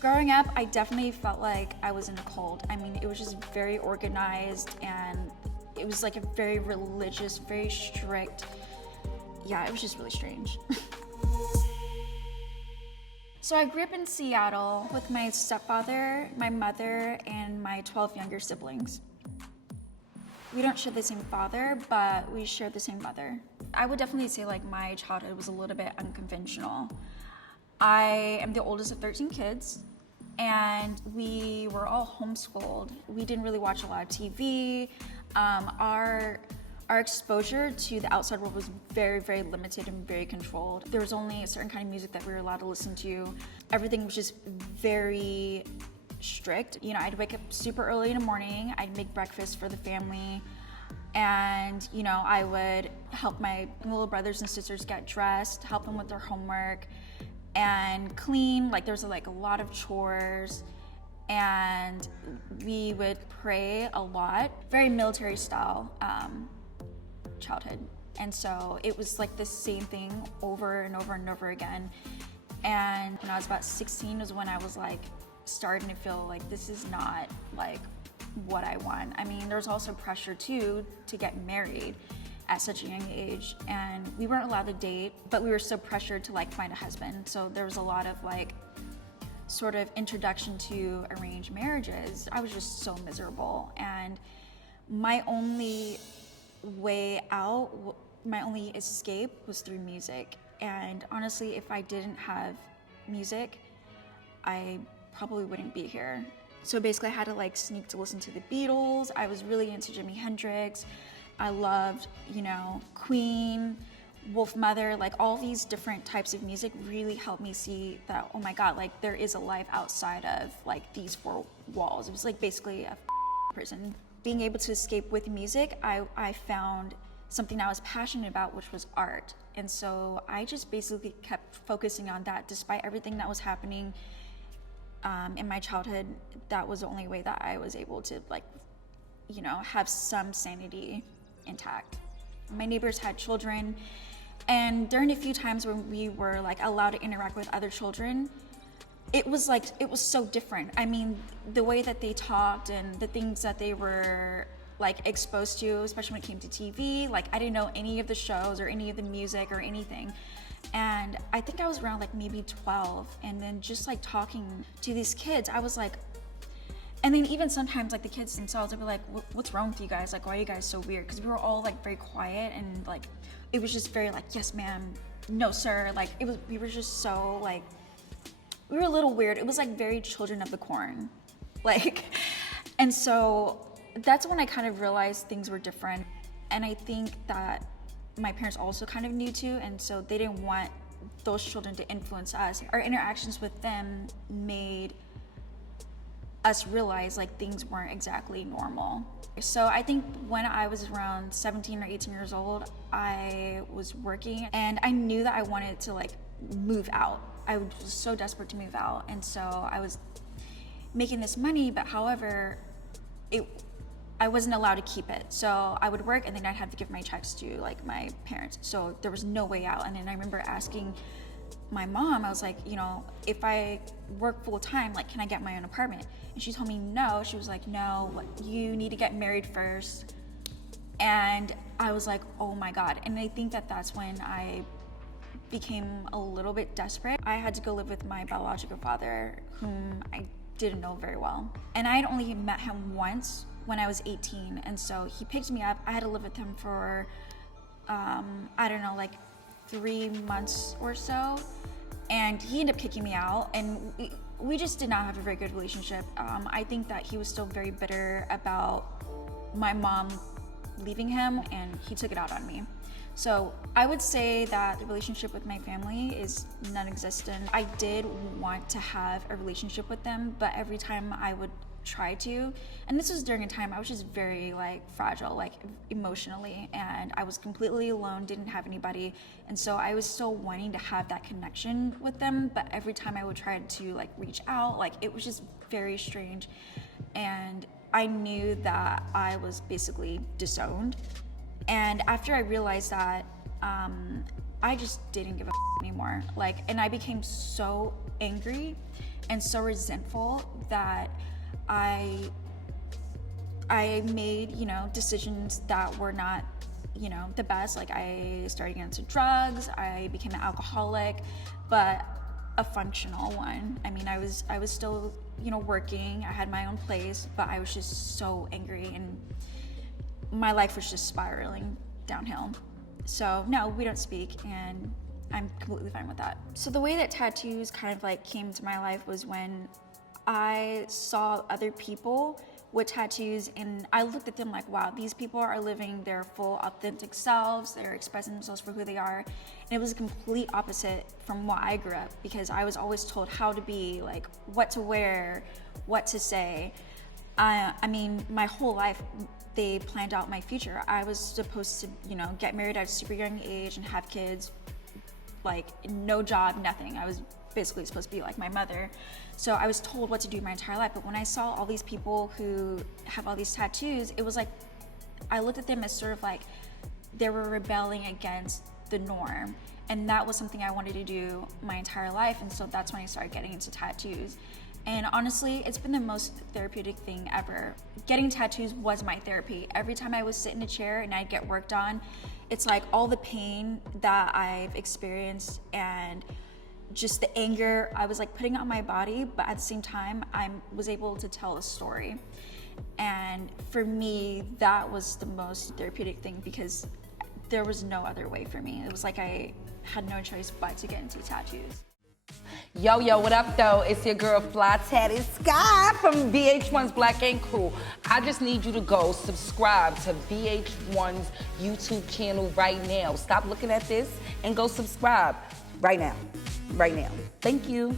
Growing up, I definitely felt like I was in a cult. I mean, it was just very organized and it was like a very religious, very strict. Yeah, it was just really strange. So I grew up in Seattle with my stepfather, my mother, and my 12 younger siblings. We don't share the same father, but we share the same mother. I would definitely say like my childhood was a little bit unconventional. I am the oldest of 13 kids, and we were all homeschooled. We didn't really watch a lot of TV. Our exposure to the outside world was very, very limited and very controlled. There was only a certain kind of music that we were allowed to listen to. Everything was just very strict. You know, I'd wake up super early in the morning, I'd make breakfast for the family, and you know, I would help my little brothers and sisters get dressed, help them with their homework, and clean. Like there was like a lot of chores, and we would pray a lot. Very military style childhood. And so it was like the same thing over and over and over again. And when I was about 16 was when I was like starting to feel like this is not like what I want. I mean, there's also pressure too to get married at such a young age, and we weren't allowed to date, but we were so pressured to like find a husband. So there was a lot of like sort of introduction to arranged marriages. I was just so miserable, and my only way out, my only escape was through music. And honestly, if I didn't have music, I probably wouldn't be here. So basically I had to like sneak to listen to the Beatles. I was really into Jimi Hendrix. I loved, you know, Queen, Wolf Mother, like all these different types of music really helped me see that, oh my God, like there is a life outside of like these four walls. It was like basically a prison. Being able to escape with music, I found something I was passionate about, which was art. And so I just basically kept focusing on that despite everything that was happening in my childhood. That was the only way that I was able to like, you know, have some sanity intact. My neighbors had children, and during the few times when we were like allowed to interact with other children, it was so different. I mean, the way that they talked and the things that they were like exposed to, especially when it came to TV, like I didn't know any of the shows or any of the music or anything. And I think I was around like maybe 12, and then just like talking to these kids, I was like, and then even sometimes like the kids themselves, they'd be like, what's wrong with you guys? Like, why are you guys so weird? Because we were all like very quiet, and like, it was just very like, yes ma'am, no sir. Like we were just so like, we were a little weird. It was like very Children of the Corn. Like, and so that's when I kind of realized things were different. And I think that my parents also kind of knew too, and so they didn't want those children to influence us. Our interactions with them made us realize like things weren't exactly normal. So I think when I was around 17 or 18 years old, I was working, and I knew that I wanted to like move out. I was so desperate to move out, and so I was making this money, but however, I wasn't allowed to keep it. So I would work, and then I'd have to give my checks to like my parents. So there was no way out. And then I remember asking my mom, I was like, you know, if I work full time, like, can I get my own apartment? And she told me no. She was like, no, you need to get married first. And I was like, oh my God. And I think that that's when I became a little bit desperate. I had to go live with my biological father, whom I didn't know very well. And I had only met him once when I was 18. And so he picked me up. I had to live with him for, I don't know, like 3 months or so. And he ended up kicking me out, and we just did not have a very good relationship. I think that he was still very bitter about my mom leaving him, and he took it out on me. So I would say that the relationship with my family is non-existent. I did want to have a relationship with them, but every time I would try to, and this was during a time I was just very like fragile, like emotionally, and I was completely alone, didn't have anybody, and so I was still wanting to have that connection with them, but every time I would try to like reach out, like it was just very strange. And I knew that I was basically disowned. And after I realized that, I just didn't give a anymore. Like, and I became so angry and so resentful that I made, you know, decisions that were not, you know, the best. Like, I started getting into drugs, I became an alcoholic, but a functional one. I mean, I was still, you know, working, I had my own place, but I was just so angry and my life was just spiraling downhill. So no, we don't speak, and I'm completely fine with that. So the way that tattoos kind of like came into my life was when I saw other people with tattoos, and I looked at them like, wow, these people are living their full authentic selves, they're expressing themselves for who they are. And it was a complete opposite from what I grew up, because I was always told how to be, like what to wear, what to say. I mean, my whole life, they planned out my future. I was supposed to, you know, get married at a super young age and have kids, like no job, nothing. I was basically supposed to be like my mother. So I was told what to do my entire life. But when I saw all these people who have all these tattoos, it was like, I looked at them as sort of like they were rebelling against the norm. And that was something I wanted to do my entire life. And so that's when I started getting into tattoos. And honestly, it's been the most therapeutic thing ever. Getting tattoos was my therapy. Every time I would sit in a chair and I'd get worked on, it's like all the pain that I've experienced and just the anger, I was like putting it on my body, but at the same time, I was able to tell a story. And for me, that was the most therapeutic thing, because there was no other way for me. It was like I had no choice but to get into tattoos. Yo, what up though? It's your girl Fly Tatty Sky from VH1's Black Ain't Cool. I just need you to go subscribe to VH1's YouTube channel right now. Stop looking at this and go subscribe right now. Thank you.